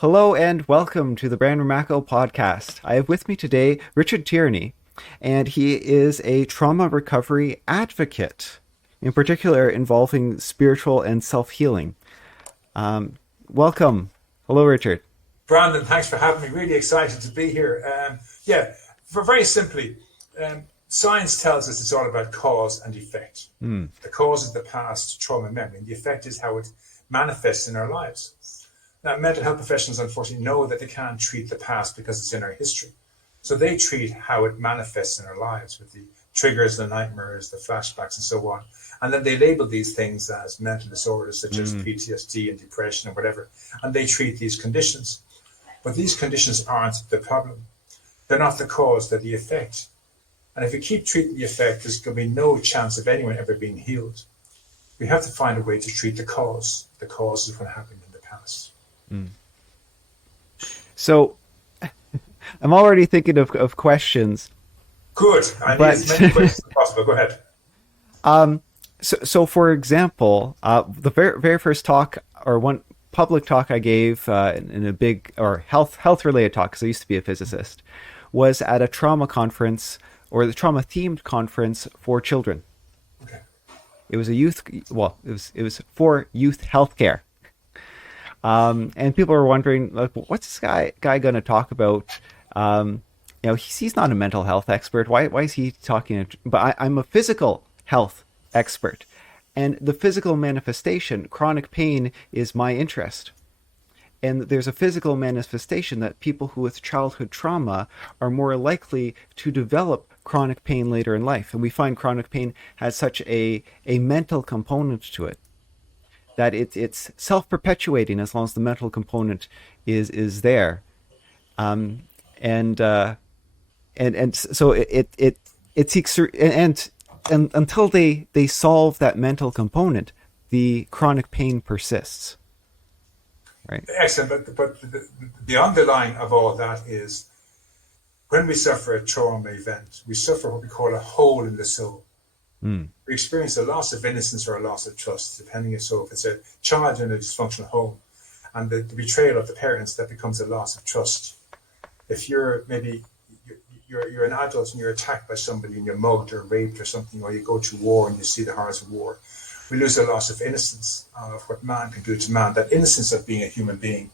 Hello and welcome to the Brand Ramacco podcast. I have with me today Richard Tierney, and he is a trauma recovery advocate, in particular involving spiritual and self-healing. Welcome. Hello, Richard. Brandon, thanks for having me. Really excited to be here. Very simply, science tells us it's all about cause and effect. The cause is the past trauma memory, and the effect is how it manifests in our lives. Now, mental health professionals, unfortunately, know that they can't treat the past because it's in our history. So they treat how it manifests in our lives with the triggers, the nightmares, the flashbacks, and so on. And then they label these things as mental disorders such as PTSD and depression and whatever. And they treat these conditions. But these conditions aren't the problem. They're not the cause, they're the effect. And if we keep treating the effect, there's going to be no chance of anyone ever being healed. We have to find a way to treat the cause. The cause is what happened in the past. So I'm already thinking of questions. Good. I need as many questions as possible. Go ahead. So for example, the very first talk, or one public talk I gave in a big or health related talk, because I used to be a physicist, was at a trauma conference, or the trauma themed conference for children. Okay. It was it was for youth healthcare. And people are wondering, like, what's this guy going to talk about? He's not a mental health expert. Why is he talking? But I'm a physical health expert, and the physical manifestation, chronic pain, is my interest. And there's a physical manifestation that people who with childhood trauma are more likely to develop chronic pain later in life. And we find chronic pain has such a mental component to it, that it's self-perpetuating as long as the mental component is there, and so it seeks, and until they solve that mental component, the chronic pain persists. Right. Excellent, but the underlying of all that is when we suffer a trauma event, we suffer what we call a hole in the soul. We experience a loss of innocence or a loss of trust, depending if it's a child in a dysfunctional home, and the betrayal of the parents, that becomes a loss of trust. If you're an adult and you're attacked by somebody and you're mugged or raped or something, or you go to war and you see the horrors of war, we lose a loss of innocence of what man can do to man, that innocence of being a human being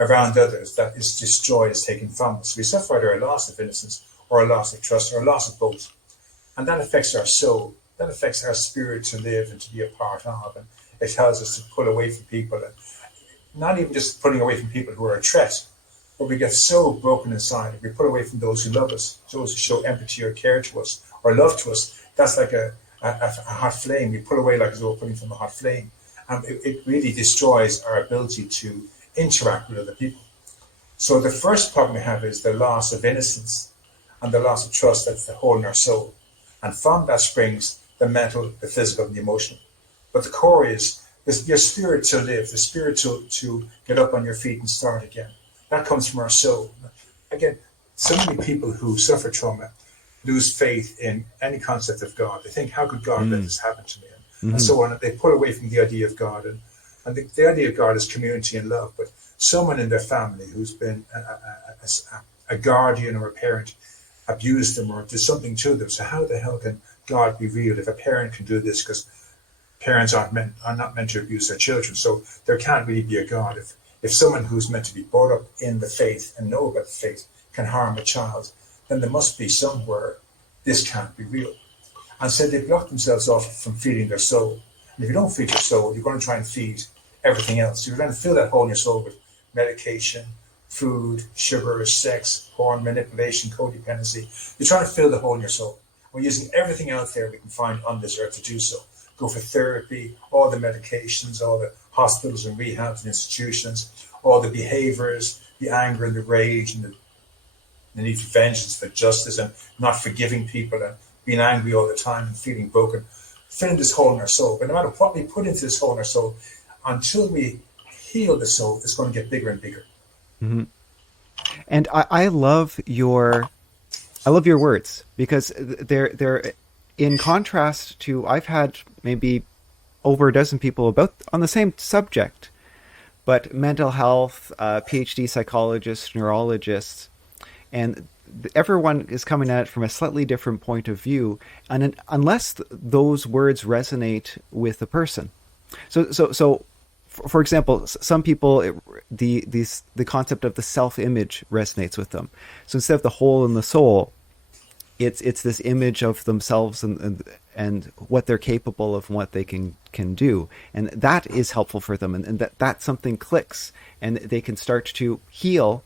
around others, that is just joy is taken from us. We suffer either a loss of innocence or a loss of trust or a loss of both. And that affects our soul. That affects our spirit to live and to be a part of. And it tells us to pull away from people. And not even just pulling away from people who are a threat, but we get so broken inside. We pull away from those who love us, those who show empathy or care to us or love to us. That's like a hot flame. We pull away like as though we're pulling from a hot flame. And it really destroys our ability to interact with other people. So the first problem we have is the loss of innocence and the loss of trust. That's the hole in our soul. And from that springs the mental, the physical, and the emotional. But the core is your spirit to live, the spirit to get up on your feet and start again. That comes from our soul. Again, so many people who suffer trauma lose faith in any concept of God. They think, how could God let this happen to me? And so on. They pull away from the idea of God. And the idea of God is community and love. But someone in their family who's been a guardian or a parent abused them or did something to them. So how the hell can God be real if a parent can do this? Because parents are not meant to abuse their children. So there can't really be a God. If someone who's meant to be brought up in the faith and know about the faith can harm a child, then there must be somewhere this can't be real. And so they block themselves off from feeding their soul. And if you don't feed your soul, you're going to try and feed everything else. You're going to fill that hole in your soul with medication, food, sugar, sex, porn, manipulation, codependency. You're trying to fill the hole in your soul. We're using everything out there we can find on this earth to do so. Go for therapy, all the medications, all the hospitals and rehabs and institutions, all the behaviors, the anger and the rage and the need for vengeance, for justice, and not forgiving people and being angry all the time and feeling broken. Filling this hole in our soul. But no matter what we put into this hole in our soul, until we heal the soul, it's going to get bigger and bigger. Mm-hmm. And I love your words, because they're in contrast to, I've had maybe over a dozen people on the same subject, but mental health, PhD psychologists, neurologists, and everyone is coming at it from a slightly different point of view, and unless those words resonate with the person. So, for example, some people, the concept of the self-image resonates with them. So instead of the hole in the soul, it's this image of themselves and what they're capable of and what they can do, and that is helpful for them, and that something clicks, and they can start to heal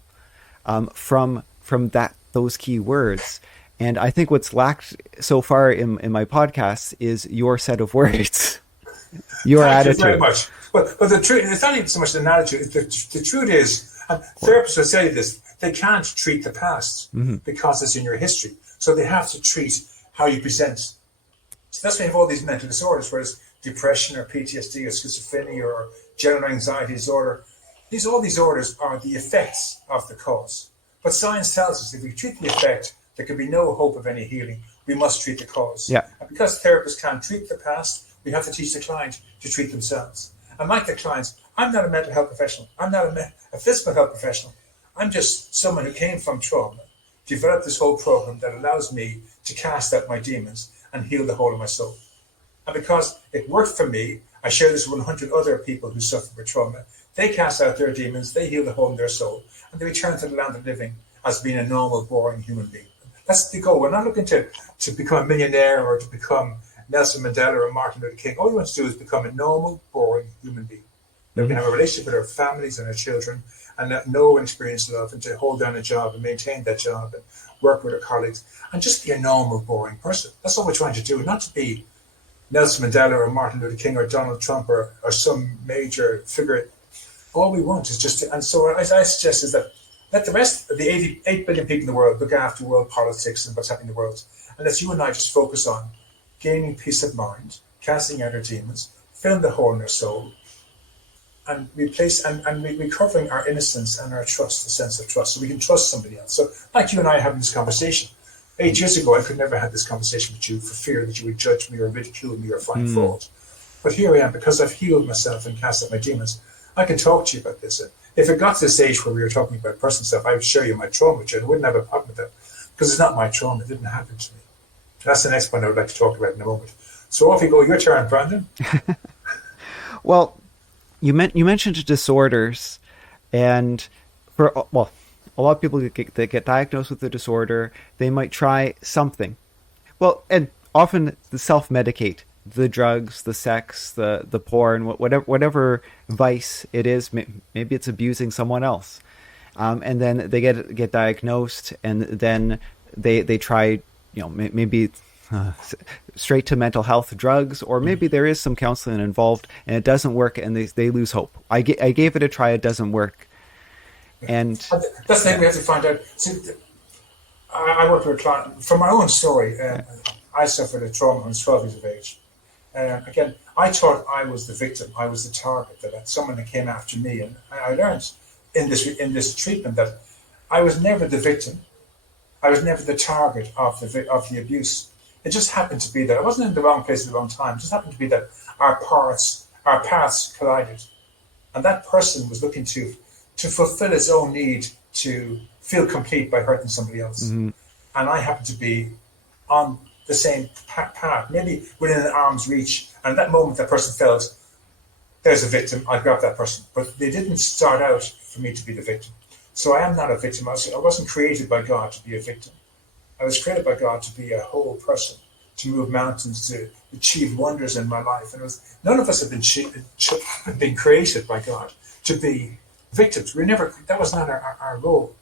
from those key words. And I think what's lacked so far in my podcast is your set of words, your Thank attitude. you very much. But the truth, it's not even so much an attitude. The truth is, and therapists will say this, they can't treat the past because it's in your history. So they have to treat how you present. So that's why you have all these mental disorders, whereas depression or PTSD or schizophrenia or general anxiety disorder, all these disorders are the effects of the cause. But science tells us if we treat the effect, there can be no hope of any healing. We must treat the cause. Yeah. And because therapists can't treat the past, we have to teach the client to treat themselves. And like the clients, I'm not a mental health professional. I'm not a physical health professional. I'm just someone who came from trauma, developed this whole program that allows me to cast out my demons and heal the whole of my soul. And because it worked for me, I share this with 100 other people who suffer with trauma. They cast out their demons, they heal the whole of their soul, and they return to the land of living as being a normal, boring human being. That's the goal. We're not looking to become a millionaire or to become Nelson Mandela or Martin Luther King. All we want to do is become a normal, boring human being. That we can have a relationship with our families and our children and know and experience love, and to hold down a job and maintain that job and work with our colleagues and just be a normal, boring person. That's all we're trying to do, not to be Nelson Mandela or Martin Luther King or Donald Trump or some major figure. All we want is just to, and so as I suggest is that let the rest of the 88 billion people in the world look after world politics and what's happening in the world. And let you and I just focus on gaining peace of mind, casting out our demons, filling the hole in our soul, and recovering our innocence and our trust, the sense of trust, so we can trust somebody else. So like you and I having this conversation. 8 years ago, I could never have this conversation with you for fear that you would judge me or ridicule me or find fault. But here I am, because I've healed myself and cast out my demons, I can talk to you about this. If it got to the stage where we were talking about personal stuff, I would share you my trauma with you, and I wouldn't have a problem with that, because it's not my trauma. It didn't happen to me. That's the next point I would like to talk about in a moment. So off you go. Your turn, Brandon. Well, you mentioned disorders, and a lot of people that get diagnosed with a disorder, they might try something. Well, and often they self-medicate. The drugs, the sex, the porn, whatever vice it is. Maybe it's abusing someone else, and then they get diagnosed, and then they try, maybe straight to mental health drugs, or maybe there is some counseling involved, and it doesn't work, and they lose hope. I gave it a try, it doesn't work, and that's the thing we have to find out. See, I worked with a client from my own story. I suffered a trauma when I was 12 years of age. Again, I thought I was the victim. I was the target, that someone that came after me. And I learned in this treatment that I was never the victim. I was never the target of the abuse. It just happened to be that I wasn't in the wrong place at the wrong time. It just happened to be that our paths collided. And that person was looking to fulfill his own need to feel complete by hurting somebody else. Mm-hmm. And I happened to be on the same path, maybe within an arm's reach. And at that moment, that person felt, there's a victim, I grabbed that person. But they didn't start out for me to be the victim. So I am not a victim. I wasn't created by God to be a victim. I was created by God to be a whole person, to move mountains, to achieve wonders in my life. And none of us have been created by God to be victims. That was not our role.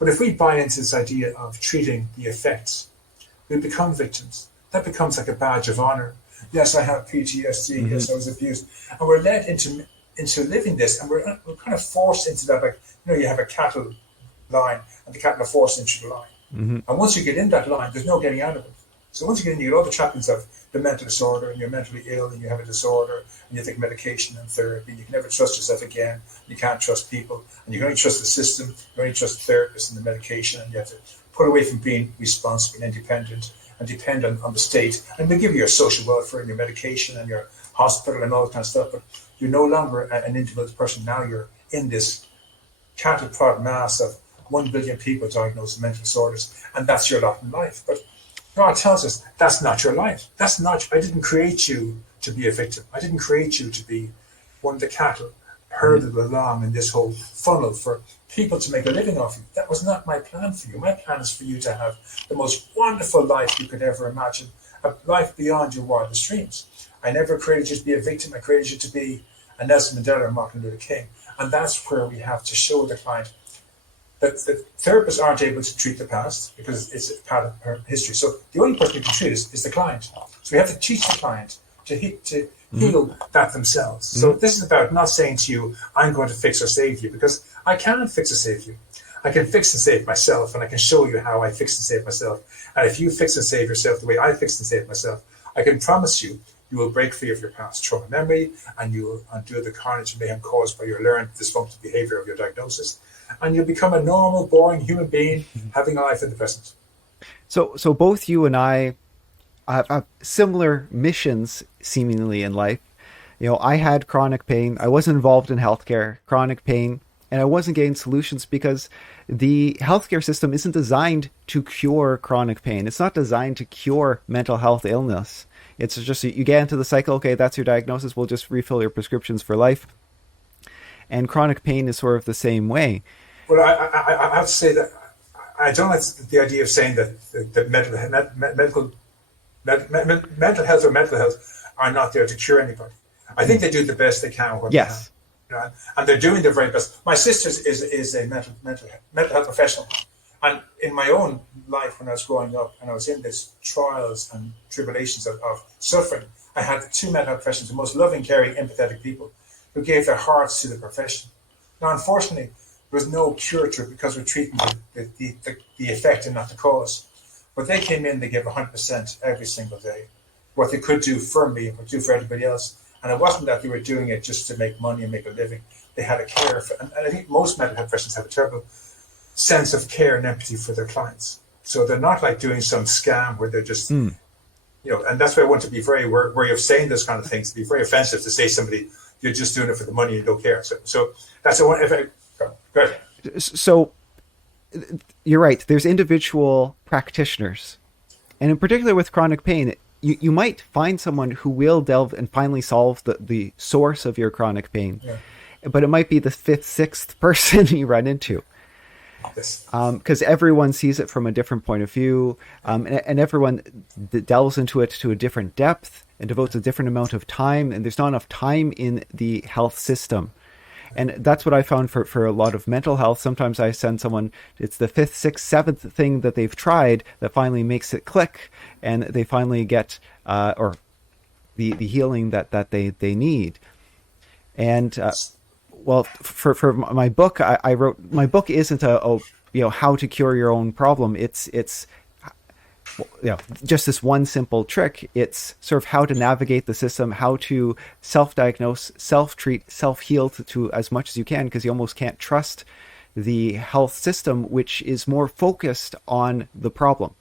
But if we buy into this idea of treating the effects, we become victims. That becomes like a badge of honor. Yes, I have PTSD. Mm-hmm. Yes, I was abused. And we're led into living this, and we're kind of forced into that. Like, you have a cattle line, and the cattle are forced into the line. Mm-hmm. And once you get in that line, there's no getting out of it. So once you get in, you get all the trappings of the mental disorder, and you're mentally ill, and you have a disorder, and you take medication and therapy. You can never trust yourself again. You can't trust people, and you can only trust the system. You only trust the therapist and the medication, and you have to put away from being responsible and independent and depend on the state. And they give you your social welfare and your medication and your hospital and all that kind of stuff. But You're no longer an individual person. Now you're in this cattle prod mass of 1 billion people diagnosed with mental disorders, and that's your lot in life. But God tells us that's not your life. That's not. I didn't create you to be a victim. I didn't create you to be one of the cattle herded along in this whole funnel for people to make a living off you. That was not my plan for you. My plan is for you to have the most wonderful life you could ever imagine, a life beyond your wildest dreams. I never created you to be a victim. I created you to be a Nelson Mandela or Martin Luther King. And that's where we have to show the client that the therapists aren't able to treat the past because it's part of her history. So the only person who can treat is the client. So we have to teach the client to heal that themselves. So this is about not saying to you, I'm going to fix or save you, because I can't fix or save you. I can fix and save myself, and I can show you how I fix and save myself. And if you fix and save yourself the way I fix and save myself, I can promise you, you will break free of your past trauma memory, and you will undo the carnage and mayhem caused by your learned dysfunctional behavior of your diagnosis. And you'll become a normal, boring human being having a life in the present. So both you and I have similar missions seemingly in life. You know, I had chronic pain. I wasn't involved in healthcare, chronic pain, and I wasn't getting solutions because the healthcare system isn't designed to cure chronic pain. It's not designed to cure mental health illness. It's just you get into the cycle, okay, that's your diagnosis, we'll just refill your prescriptions for life. And chronic pain is sort of the same way. Well, I have to say that I don't like the idea of saying that mental health or mental health are not there to cure anybody. I think they do the best they can. Yes. They can, and they're doing their very best. My sister is a mental health professional. And in my own life, when I was growing up and I was in these trials and tribulations of suffering, I had two mental health professionals, the most loving, caring, empathetic people who gave their hearts to the profession. Now, unfortunately, there was no cure to it because we're treating the effect and not the cause. But they came in, they gave 100% every single day. What they could do for me and could do for everybody else. And it wasn't that they were doing it just to make money and make a living. They had a care for, and I think most mental health professionals have a terrible sense of care and empathy for their clients. So they're not like doing some scam where they're just, you know, and that's why I want to be very wary of saying this kind of things, to be very offensive to say to somebody, you're just doing it for the money and you don't care. So that's the one. Go ahead. So you're right. There's individual practitioners. And in particular with chronic pain, you might find someone who will delve and finally solve the source of your chronic pain. Yeah. But it might be the fifth, sixth person you run into. Because everyone sees it from a different point of view, and everyone delves into it to a different depth and devotes a different amount of time, and there's not enough time in the health system. And that's what I found for a lot of mental health. Sometimes I send someone, it's the fifth, sixth, seventh thing that they've tried that finally makes it click, and they finally get or the healing that they need. And well, for my book, I wrote, my book isn't how to cure your own problem. It's just this one simple trick. It's sort of how to navigate the system, how to self-diagnose, self-treat, self-heal to as much as you can, because you almost can't trust the health system, which is more focused on the problem.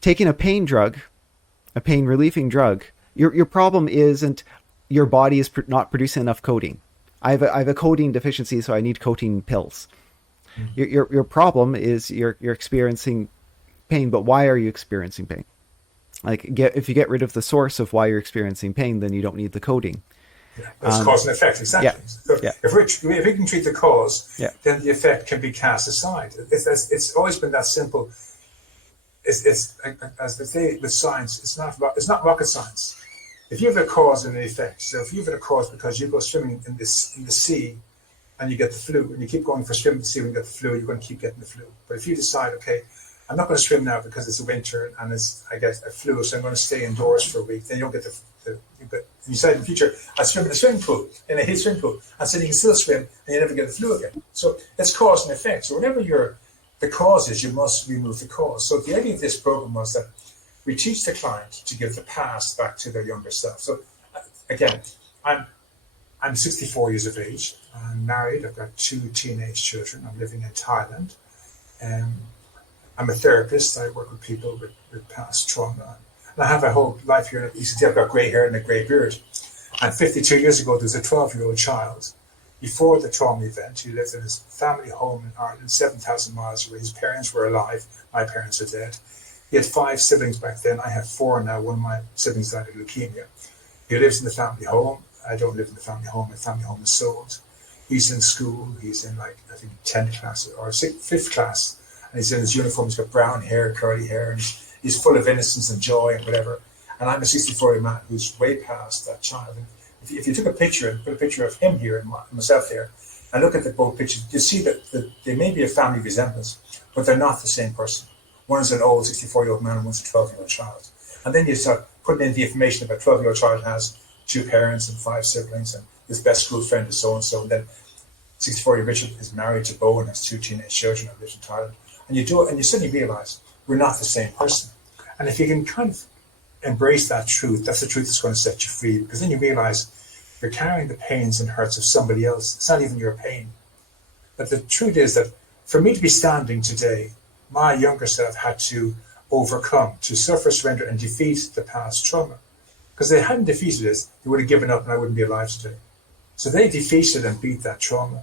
Taking a pain drug, a pain relieving drug, your problem isn't your body is not producing enough codeine. I have a codeine deficiency, so I need codeine pills. Your problem is you're experiencing pain, but why are you experiencing pain? If you get rid of the source of why you're experiencing pain, then you don't need the codeine. Yeah, that's cause and effect, exactly. Yeah, so yeah. If we can treat the cause, then the effect can be cast aside. It's always been that simple. It's as they say with science, it's not rocket science. If you have a cause and an effect, so if you have a cause because you go swimming in the sea and you get the flu, and you keep going for swimming in the sea when you get the flu, you're going to keep getting the flu. But if you decide, okay, I'm not going to swim now because it's winter and I get a flu, so I'm going to stay indoors for a week, then you don't get you decide in the future, I'll swim in a swimming pool, in a heat swimming pool, and so you can still swim and you never get the flu again. So it's cause and effect. So whatever the cause is, you must remove the cause. So the idea of this program was that we teach the client to give the past back to their younger self. So again, I'm 64 years of age. I'm married. I've got 2 teenage children. I'm living in Thailand. I'm a therapist. I work with people with past trauma. And I have a whole life here at ECT. I've got grey hair and a grey beard. And 52 years ago, there was a 12-year-old child. Before the trauma event, he lived in his family home in Ireland, 7,000 miles away. His parents were alive. My parents are dead. He had 5 siblings back then. I have 4 now. One of my siblings died of leukemia. He lives in the family home. I don't live in the family home. My family home is sold. He's in school. He's in, like, I think 10th class or 5th class. And he's in his uniform. He's got brown hair, curly hair, and he's full of innocence and joy and whatever. And I'm a 64-year-old man who's way past that child. And if you took a picture and put a picture of him here and myself there, and look at the both pictures, you see that they may be a family resemblance, but they're not the same person. One is an old 64-year-old man and one's a 12-year-old child. And then you start putting in the information about 12-year-old child has 2 parents and 5 siblings, and his best school friend is so-and-so. And then 64-year-old Richard is married to Bo and has 2 teenage children and lives in Thailand. And you do it, and you suddenly realize we're not the same person. And if you can kind of embrace that truth, that's the truth that's going to set you free, because then you realize you're carrying the pains and hurts of somebody else. It's not even your pain. But the truth is that for me to be standing today, my younger self had to overcome, to suffer, surrender, and defeat the past trauma. Because if they hadn't defeated it, they would have given up and I wouldn't be alive today. So they defeated and beat that trauma.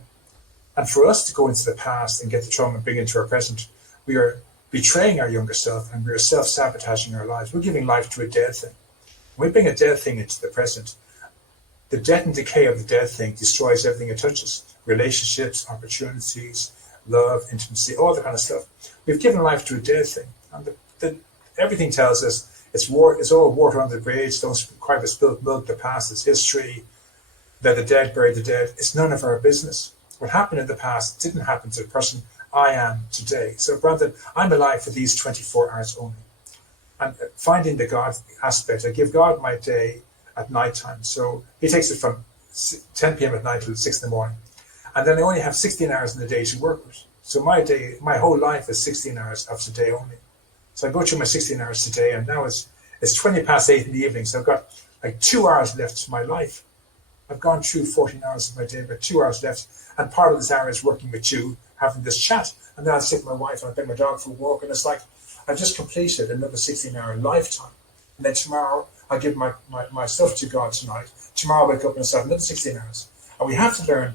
And for us to go into the past and get the trauma and bring it into our present, we are betraying our younger self and we are self-sabotaging our lives. We're giving life to a dead thing. When we bring a dead thing into the present, the death and decay of the dead thing destroys everything it touches. Relationships, opportunities, love, intimacy, all that kind of stuff. We've given life to a dead thing. And everything tells us it's all water under the bridge. Don't cry for spilled milk. The past is history. Let the dead bury the dead. It's none of our business. What happened in the past didn't happen to the person I am today. So, Brandon, I'm alive for these 24 hours only. And finding the God aspect, I give God my day at night time. So he takes it from 10 p.m. at night till 6 in the morning. And then I only have 16 hours in the day to work with. So my whole life is 16 hours of today only. So I go through my 16 hours today, and now it's 20 past 8 in the evening. So I've got like 2 hours left to my life. I've gone through 14 hours of my day, but 2 hours left. And part of this hour is working with you, having this chat. And then I'll sit with my wife and I'll bring my dog for a walk. And it's like I've just completed another 16-hour lifetime. And then tomorrow I'll give myself to God tonight. Tomorrow I'll wake up and start another 16 hours. And we have to learn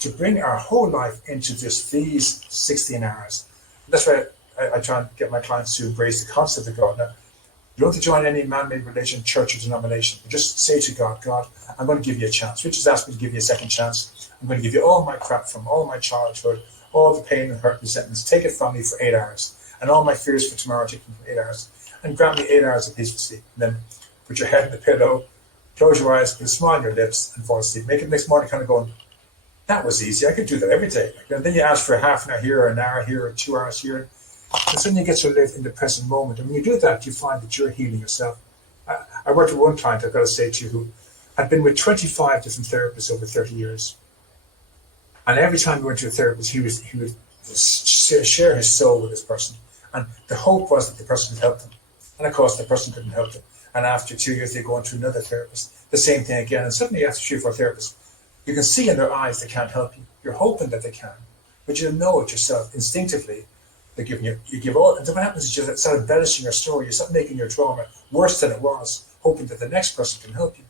to bring our whole life into just these 16 hours. And that's why I try and get my clients to embrace the concept of God. Now, you don't have to join any man-made religion, church, or denomination. But just say to God, God, I'm going to give you a chance. Richard's asked me to give you a second chance. I'm going to give you all my crap from all my childhood, all the pain and hurt and resentments. Take it from me for 8 hours. And all my fears for tomorrow, take them for 8 hours. And grant me 8 hours of peaceful sleep. And then put your head in the pillow, close your eyes, put a smile on your lips, and fall asleep. Make it next morning kind of going, that was easy. I could do that every day. And then you ask for a half an hour here, or an hour here, or 2 hours here. And suddenly you get to live in the present moment. And when you do that, you find that you're healing yourself. I worked with one client, I've got to say to you, who had been with 25 different therapists over 30 years. And every time he went to a therapist, he would share his soul with this person. And the hope was that the person could help them. And of course, the person couldn't help them. And after 2 years, they go on to another therapist. The same thing again. And suddenly after 3 or 4 therapists, you can see in their eyes they can't help you. You're hoping that they can. But you know it yourself instinctively. They're giving you give all. And then what happens is you start embellishing your story. You start making your trauma worse than it was, hoping that the next person can help you.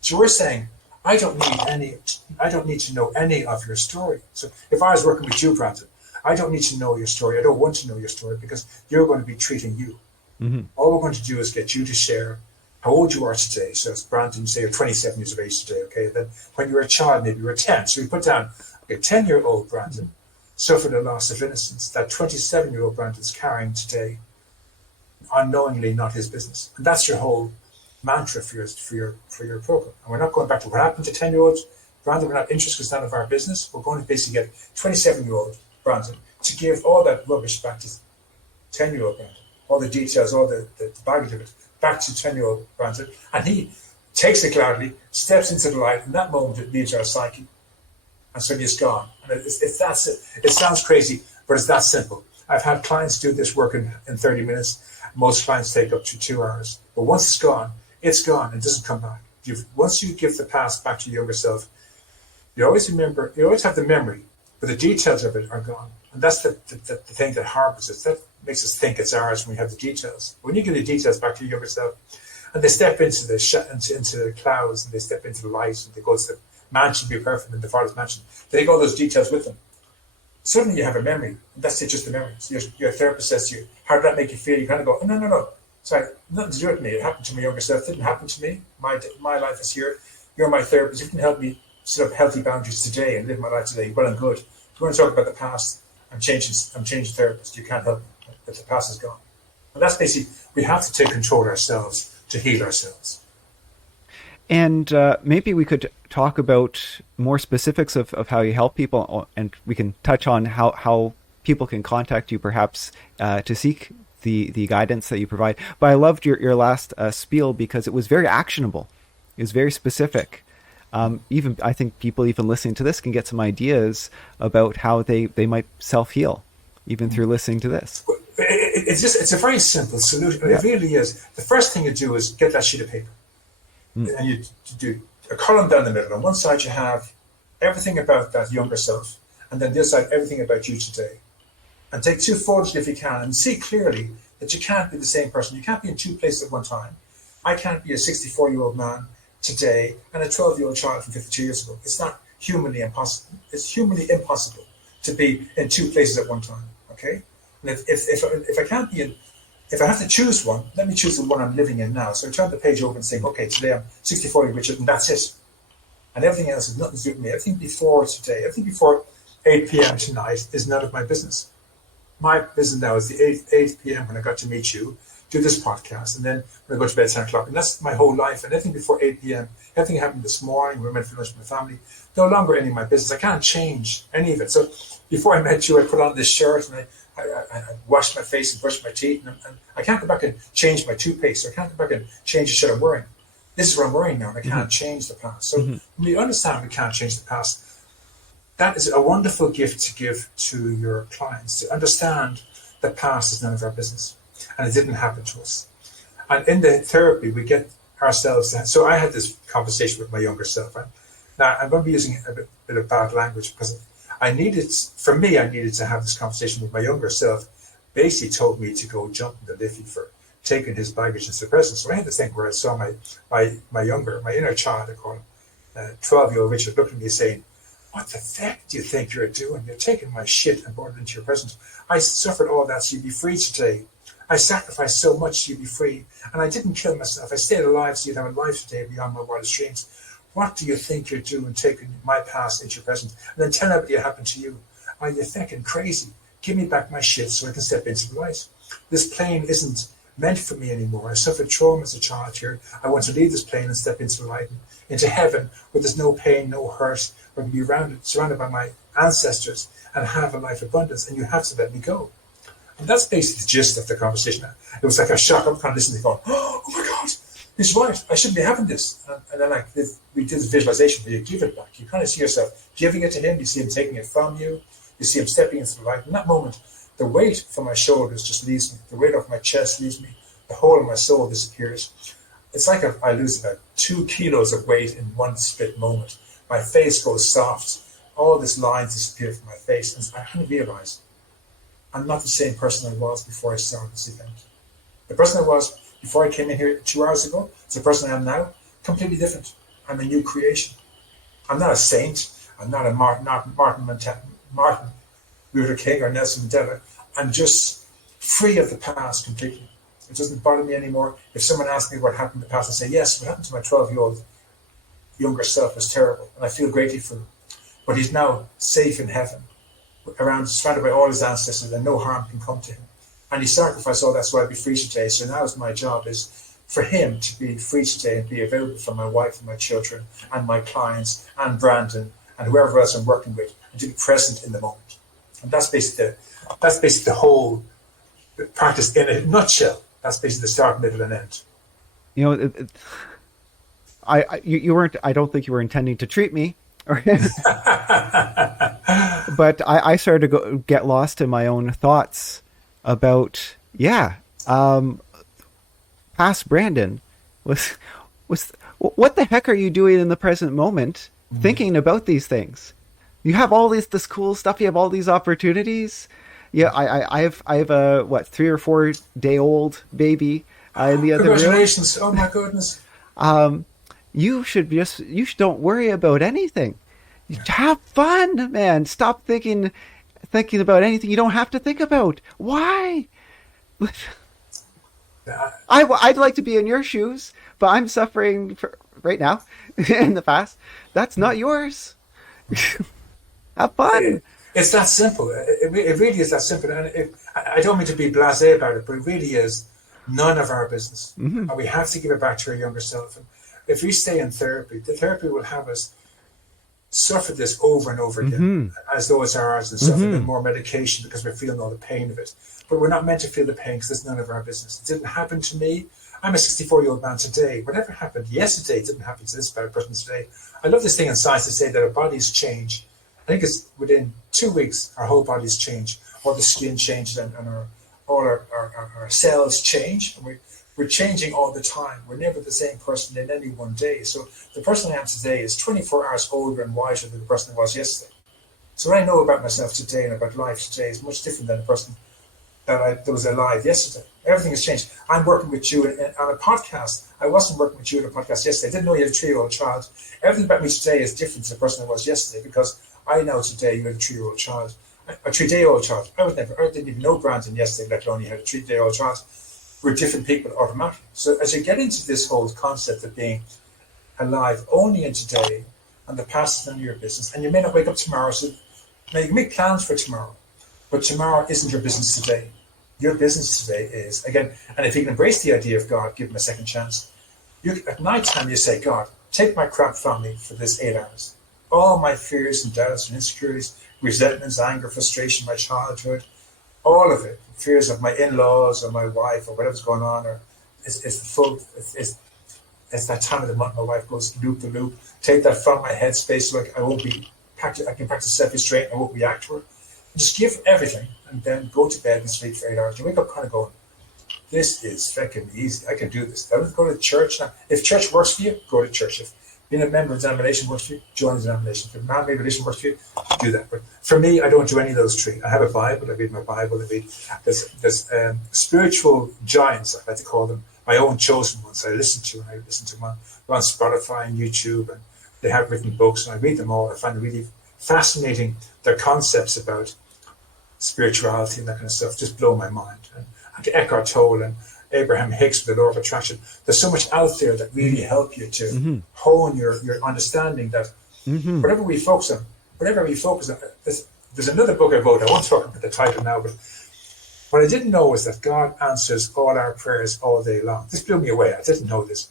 So we're saying, I don't need to know any of your story. So if I was working with you, Brandon, I don't need to know your story. I don't want to know your story because you're going to be treating you. Mm-hmm. All we're going to do is get you to share how old you are today. So as Brandon, say you're 27 years of age today, okay? Then when you were a child, maybe you were 10. So we put down, okay, 10-year-old Brandon suffered a loss of innocence that 27-year-old Brandon's carrying today, unknowingly not his business. And that's your whole mantra for your program. And we're not going back to what happened to 10-year-olds. Brandon, we're not interested because it's none of our business. We're going to basically get 27-year-old Brandon to give all that rubbish back to 10-year-old Brandon, all the details, all the baggage of it, back to 10-year-old Brandon. And he takes it gladly, steps into the light, and that moment it leaves our psyche. And suddenly it's gone. And it's that it sounds crazy, but it's that simple. I've had clients do this work in 30 minutes. Most clients take up to 2 hours. But once it's gone. It doesn't come back. Once you give the past back to your younger self, you always have the memory, but the details of it are gone. And that's the thing that harbors us. That makes us think it's ours when we have the details. When you give the details back to your younger self, And they step into into the clouds, and they step into the light, and they go to the mansion, be perfect, in the Father's mansion. They take all those details with them. Suddenly you have a memory. And that's it, just a memory. So your therapist says to you, how did that make you feel? You kind of go, oh, no. Sorry, nothing to do with me. It happened to my younger self. It didn't happen to me. My life is here. You're my therapist. You can help me set up healthy boundaries today and live my life today. Well and good. If you want to talk about the past, I'm changing therapist. You can't help me. But the past is gone. And that's basically, we have to take control ourselves to heal ourselves. And maybe we could talk about more specifics of how you help people, and we can touch on how people can contact you perhaps to seek the guidance that you provide. But I loved your last spiel because it was very actionable. It was very specific. Even I think people even listening to this can get some ideas about how they might self-heal even through listening to this. It's a very simple solution. Yeah. It really is. The first thing you do is get that sheet of paper. And you do a column down the middle. On one side you have everything about that younger self, and then the other side everything about you today. And take two photos if you can, and see clearly that you can't be the same person. You can't be in two places at one time. I can't be a 64-year-old man today and a 12-year-old child from 52 years ago. It's not humanly impossible. It's humanly impossible to be in two places at one time. Okay? And if I can't be in, if I have to choose one, let me choose the one I'm living in now. So I turn the page over and say, okay, today I'm 64 Richard, and that's it. And everything else has nothing to do with me. Everything before today, everything before 8 p.m. tonight is none of my business. My business now is the 8 p.m. when I got to meet you, do this podcast, and then when I go to bed at 10 o'clock. And that's my whole life. And everything before 8 p.m., everything happened this morning, we went for lunch with my family, no longer any of my business. I can't change any of it. So before I met you, I put on this shirt, and I washed my face and brushed my teeth, and I can't go back and change my toothpaste, or I can't go back and change the shirt I'm wearing. This is what I'm wearing now, and I can't change the past. So when we understand we can't change the past, that is a wonderful gift to give to your clients, to understand that past is none of our business, and it didn't happen to us. And in the therapy, we get ourselves to, so I had this conversation with my younger self. Now, I'm going to be using a bit of bad language because I needed to have this conversation with my younger self. Basically told me to go jump in the Liffey for taking his baggage into the present. So I had this thing where I saw my inner child, I call him, 12-year-old Richard, looking at me saying, what the heck do you think you're doing? You're taking my shit and brought it into your presence. I suffered all that so you'd be free today. I sacrificed so much so you'd be free. And I didn't kill myself. I stayed alive so you'd have a life today beyond my wildest dreams. What do you think you're doing, taking my past into your present? And then tell everybody it happened to you. Are you fucking crazy? Give me back my shit so I can step into the light. This plane isn't meant for me anymore. I suffered trauma as a child here. I want to leave this plane and step into the light, into heaven, where there's no pain, no hurt, where I can be surrounded by my ancestors and have a life of abundance, and you have to let me go. And that's basically the gist of the conversation. It was like a shock. I'm kind of listening, going, oh my God, he's right. I shouldn't be having this. And then we did this visualization where you give it back. You kind of see yourself giving it to him. You see him taking it from you. You see him stepping into the light. In that moment, the weight from my shoulders just leaves me. The weight off my chest leaves me. The whole of my soul disappears. It's like I lose about 2 kilos of weight in one split moment. My face goes soft. All these lines disappear from my face. And I kind of realize I'm not the same person I was before I started this event. The person I was before I came in here 2 hours ago is the person I am now. Completely different. I'm a new creation. I'm not a saint. I'm not a Martin Luther King or Nelson Mandela. I'm just free of the past completely. It doesn't bother me anymore. If someone asks me what happened in the past, I say, yes, what happened to my 12-year-old younger self was terrible, and I feel greatly for him. But he's now safe in heaven, surrounded by all his ancestors, and no harm can come to him. And he sacrificed all that so I'd be free today. So now my job is for him to be free today and be available for my wife and my children and my clients and Brandon and whoever else I'm working with, and to be present in the moment. And that's basically the whole practice in a nutshell. That's basically the start, middle, and end. You know, you weren't. I don't think you were intending to treat me, but I started to get lost in my own thoughts about past Brandon was what the heck are you doing in the present moment, thinking about these things? You have all this cool stuff. You have all these opportunities. Yeah, I have a 3 or 4 day old baby. in the other room. Congratulations. Oh my goodness. You don't worry about anything. You have fun, man. Stop thinking about anything you don't have to think about. Why? I'd like to be in your shoes, but I'm suffering right now in the past. That's not yours. Have fun. It's that simple. It really is that simple. And I don't mean to be blasé about it, but it really is none of our business. Mm-hmm. And we have to give it back to our younger self. And if we stay in therapy, the therapy will have us suffer this over and over again, as though it's ours, and suffer more medication because we're feeling all the pain of it. But we're not meant to feel the pain because it's none of our business. It didn't happen to me. I'm a 64-year-old man today. Whatever happened yesterday didn't happen to this person today. I love this thing in science to say that our bodies change. I think it's within 2 weeks, our whole bodies change. All the skin changes and all our cells change. And we're changing all the time. We're never the same person in any one day. So the person I am today is 24 hours older and wiser than the person I was yesterday. So what I know about myself today and about life today is much different than the person that was alive yesterday. Everything has changed. I'm working with you on a podcast. I wasn't working with you on a podcast yesterday. I didn't know you had a 3-year-old child. Everything about me today is different to the person I was yesterday because I know today you had a 3-year-old child. A 3-day-old child. I didn't even know Brandon yesterday, let alone you had a 3-day-old child. We're different people automatically. So as you get into this whole concept of being alive only in today, and the past is none of your business, and you may not wake up tomorrow, so now you can make plans for tomorrow, but tomorrow isn't your business today. Your business today is, again, and if you can embrace the idea of God, give him a second chance, at night time you say, God, take my crap from me for this 8 hours. All my fears and doubts and insecurities, resentments, anger, frustration, my childhood, all of it, fears of my in-laws or my wife or whatever's going on, or it's that time of the month my wife goes loop to loop. Take that from my headspace so I can practice self-restraint. I won't react to it. Just give everything and then go to bed and sleep for 8 hours. You wake up kind of going, this is freaking easy. I can do this. Don't go to church now. If church works for you, go to church. If being a member of a denomination works for you, join the denomination. If man-made religion works for you, do that. But for me, I don't do any of those three. I have a Bible. I read my Bible. There's spiritual giants, I like to call them, my own chosen ones. I listen to them on Spotify and YouTube, and they have written books, and I read them all. I find it really fascinating. Their concepts about spirituality and that kind of stuff just blow my mind. And Eckhart Tolle and Abraham Hicks with the law of attraction. There's so much out there that really help you to hone your understanding that whatever we focus on, there's another book I wrote. I won't talk about the title now, but what I didn't know was that God answers all our prayers all day long. This blew me away. I didn't know this.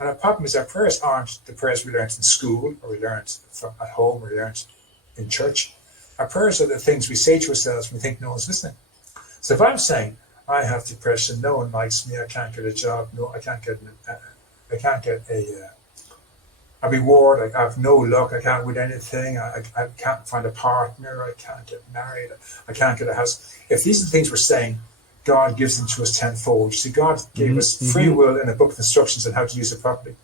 And our problem is our prayers aren't the prayers we learned in school, or we learned at home, or we learned in church. Our prayers are the things we say to ourselves when we think no one's listening. So if I'm saying, I have depression, no one likes me, I can't get a job, I can't get a reward, I have no luck, I can't win anything, I can't find a partner, I can't get married, I can't get a house. If these are the things we're saying, God gives them to us tenfold. You see, God gave us free will in a book of instructions on how to use it properly.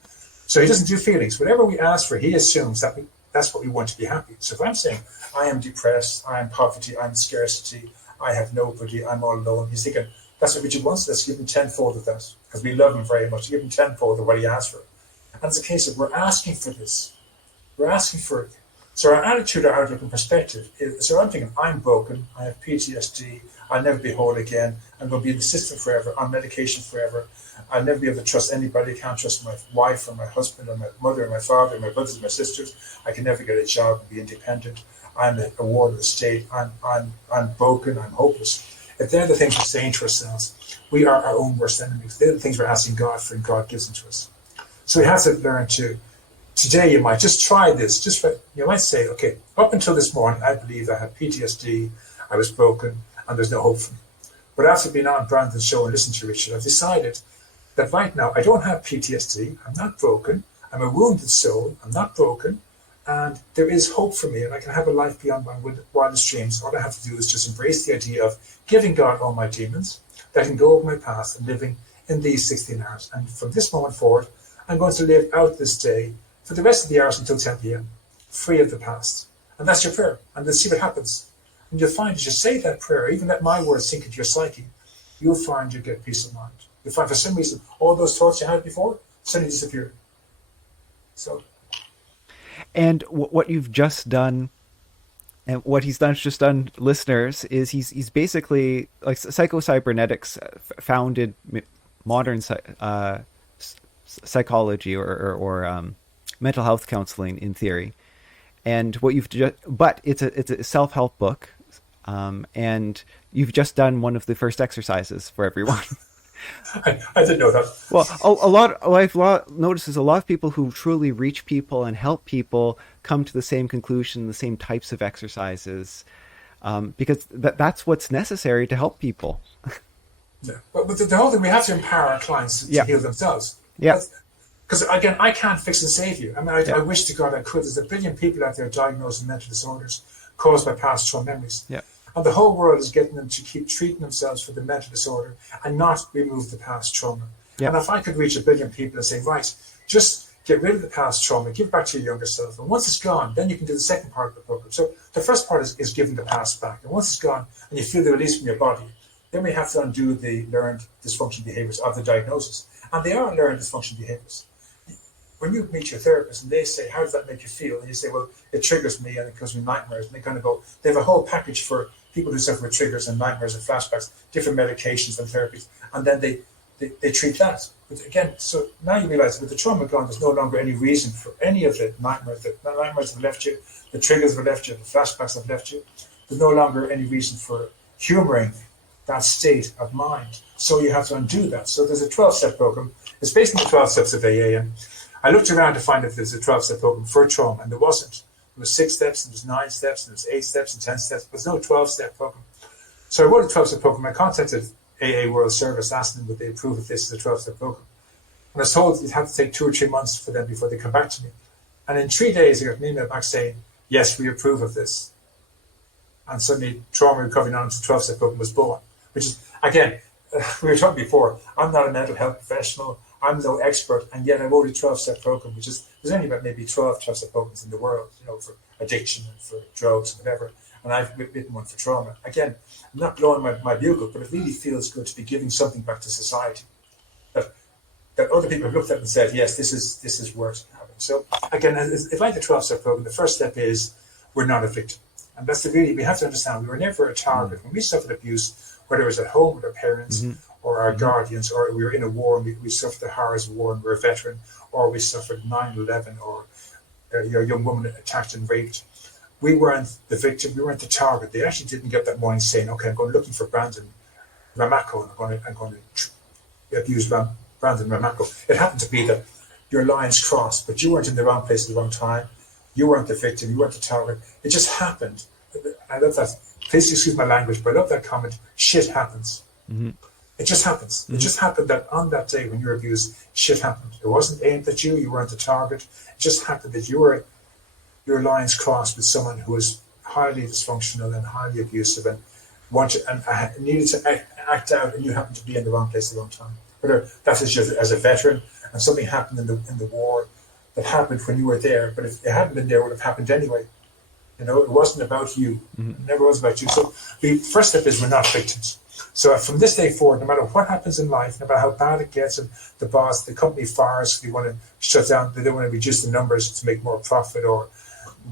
So he doesn't do feelings. Whatever we ask for, he assumes that that's what we want to be happy. So if I'm saying, I am depressed, I am poverty, I'm scarcity, I have nobody, I'm all alone, he's thinking, that's what Richard wants. Let's give him tenfold of that, because we love him very much. Give him tenfold of what he asked for. And it's a case of we're asking for this. We're asking for it. So our attitude, our outlook and perspective is, so I'm thinking, I'm broken, I have PTSD, I'll never be whole again, I'm going to be in the system forever, on medication forever, I'll never be able to trust anybody, I can't trust my wife or my husband or my mother or my father or my brothers and my sisters, I can never get a job and be independent, I'm a ward of the state, I'm broken, I'm hopeless. If they're the things we're saying to ourselves, we are our own worst enemies. They're the things we're asking God for, and God gives them to us. So we have to learn to, today you might just try this, you might say, okay, up until this morning, I believe I had PTSD, I was broken, and there's no hope for me. But after being on Brandon's show and listening to Richard, I've decided that right now I don't have PTSD, I'm not broken, I'm a wounded soul, I'm not broken, and there is hope for me, and I can have a life beyond my wildest dreams. All I have to do is just embrace the idea of giving God all my demons, letting go of my past, and living in these 16 hours. And from this moment forward, I'm going to live out this day for the rest of the hours until 10 p.m., free of the past. And that's your prayer. And let's see what happens. And you'll find as you say that prayer, even let my words sink into your psyche, you'll find you get peace of mind. You find for some reason all those thoughts you had before suddenly disappear. So, And what you've just done, and what he's done, just done, listeners, is he's basically like psychocybernetics founded modern psychology or mental health counseling in theory. And what you've just, but it's a self help book, and you've just done one of the first exercises for everyone. I didn't know that. Well, a lot. What I've noticed is a lot of people who truly reach people and help people come to the same conclusion, the same types of exercises, because that's what's necessary to help people. Yeah. But the whole thing, we have to empower our clients to heal themselves. Yeah. Because again, I can't fix and save you. I mean, I wish to God I could. There's a billion people out there diagnosed with mental disorders caused by past trauma memories. Yeah. And the whole world is getting them to keep treating themselves for the mental disorder and not remove the past trauma. Yeah. And if I could reach a billion people and say, right, just get rid of the past trauma, give it back to your younger self. And once it's gone, then you can do the second part of the program. So the first part is giving the past back. And once it's gone and you feel the release from your body, then we have to undo the learned dysfunction behaviors of the diagnosis. And they are learned dysfunction behaviors. When you meet your therapist and they say, how does that make you feel? And you say, well, it triggers me and it gives me nightmares. And they kind of go, they have a whole package for people who suffer with triggers and nightmares and flashbacks, different medications and therapies. And then they treat that. But again, so now you realize with the trauma gone, there's no longer any reason for any of the nightmares. The nightmares have left you, the triggers have left you, the flashbacks have left you. There's no longer any reason for humoring that state of mind. So you have to undo that. So there's a 12-step program. It's based on the 12 steps of AA. And I looked around to find if there's a 12-step program for trauma, and there wasn't. There was 6 steps, and there's 9 steps, and there's 8 steps, and 10 steps. There's no 12-step program. So I wrote a 12-step program. I contacted AA World Service, asking them would they approve if this is a 12-step program. And I was told you'd have to take 2 or 3 months for them before they come back to me. And in 3 days, I got an email back saying, yes, we approve of this. And suddenly, trauma recovery on the 12-step program was born, which is, again, we were talking before, I'm not a mental health professional. I'm no expert, and yet I wrote a 12-step program, which is, there's only about maybe 12 12-step programs in the world, for addiction and for drugs and whatever. And I've written one for trauma. Again, I'm not blowing my bugle, but it really feels good to be giving something back to society that other people have looked at and said, yes, this is worth having. So again, it's like the 12-step program. The first step is we're not a victim. And that's we have to understand, we were never a target. When we suffered abuse, whether it was at home with our parents, or our guardians, or we were in a war and we suffered the horrors of war and we're a veteran, or we suffered 9/11, or a young woman attacked and raped. We weren't the victim, we weren't the target. They actually didn't get that morning saying, okay, I'm going looking for Brandon Ramacko and I'm going to abuse Brandon Ramacko. It happened to be that your lines crossed, but you weren't in the wrong place at the wrong time. You weren't the victim, you weren't the target. It just happened. I love that. Please excuse my language, but I love that comment. Shit happens. Mm-hmm. It just happens. Mm-hmm. It just happened that on that day when you were abused, shit happened. It wasn't aimed at you. You weren't the target. It just happened that your lines crossed with someone who was highly dysfunctional and highly abusive and needed to act out, and you happened to be in the wrong place at the wrong time. Whether that is just as a veteran and something happened in the war that happened when you were there, but if it hadn't been there, it would have happened anyway. It wasn't about you. Mm-hmm. It never was about you. So the first step is we're not victims. So from this day forward, no matter what happens in life, no matter how bad it gets, and the boss, the company fires, they want to shut down, they don't want to reduce the numbers to make more profit, or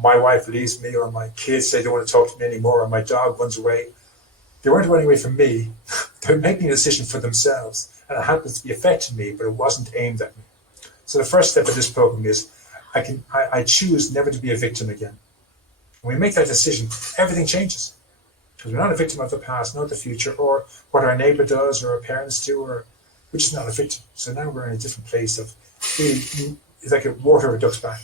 my wife leaves me, or my kids say they don't want to talk to me anymore, or my dog runs away. They weren't running away from me. They were making a decision for themselves. And it happens to be affecting me, but it wasn't aimed at me. So the first step of this program is I choose never to be a victim again. When we make that decision, everything changes. Because we're not a victim of the past, not the future, or what our neighbor does, or our parents do, or we're just not a victim. So now we're in a different place of it's like a water a duck's back.